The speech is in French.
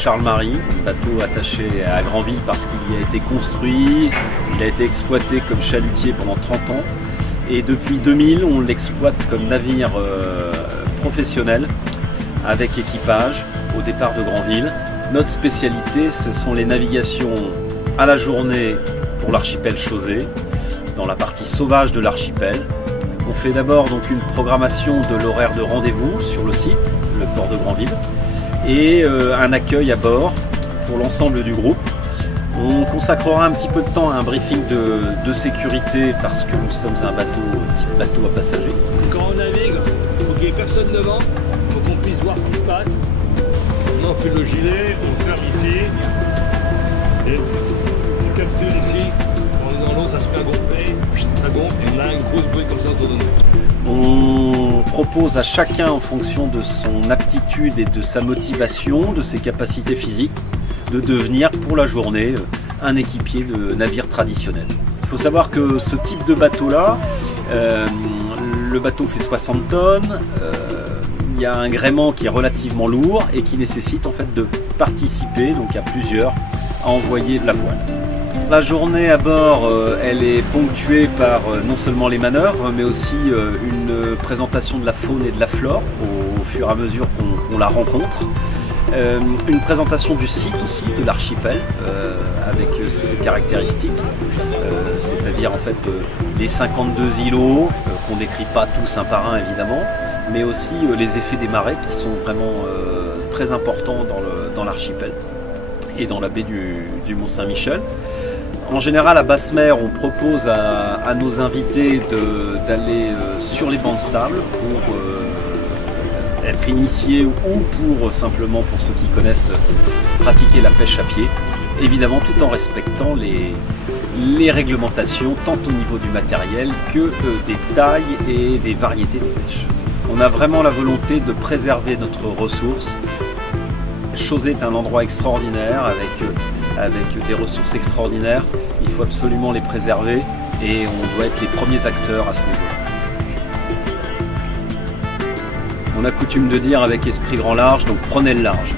Charles-Marie, bateau attaché à Granville parce qu'il y a été construit, il a été exploité comme chalutier pendant 30 ans et depuis 2000 on l'exploite comme navire professionnel avec équipage au départ de Granville. Notre spécialité ce sont les navigations à la journée pour l'archipel Chausey, dans la partie sauvage de l'archipel. On fait d'abord donc une programmation de l'horaire de rendez-vous sur le site, le port de Granville, et un accueil à bord pour l'ensemble du groupe. On consacrera un petit peu de temps à un briefing de sécurité parce que nous sommes un type bateau à passagers. Quand on navigue, il faut qu'il n'y ait personne devant, il faut qu'on puisse voir ce qui se passe. On enfile le gilet, on le ferme ici, et petite capsule ici, on est dans l'eau, ça se met à gonfler, ça gonfle et on a une grosse bruit comme ça autour de nous. On propose à chacun en fonction de son aptitude et de sa motivation, de ses capacités physiques, de devenir pour la journée un équipier de navire traditionnel. Il faut savoir que ce type de bateau-là, le bateau fait 60 tonnes, il y a un gréement qui est relativement lourd et qui nécessite en fait de participer, donc à plusieurs, à envoyer de la voile. La journée à bord, elle est ponctuée par non seulement les manœuvres, mais aussi une présentation de la faune et de la flore au fur et à mesure qu'on la rencontre. Une présentation du site aussi, de l'archipel, avec ses caractéristiques, c'est-à-dire en fait les 52 îlots, qu'on décrit pas tous un par un évidemment, mais aussi les effets des marées qui sont vraiment très importants dans l'archipel et dans la baie du Mont-Saint-Michel. En général, à basse mer, on propose à nos invités d'aller sur les bancs de sable pour être initiés ou pour simplement, pour ceux qui connaissent, pratiquer la pêche à pied. Évidemment, tout en respectant les réglementations, tant au niveau du matériel que des tailles et des variétés de pêche. On a vraiment la volonté de préserver notre ressource. Chausey est un endroit extraordinaire avec des ressources extraordinaires. Il faut absolument les préserver et on doit être les premiers acteurs à ce niveau-là. On a coutume de dire avec esprit grand large, donc prenez le large.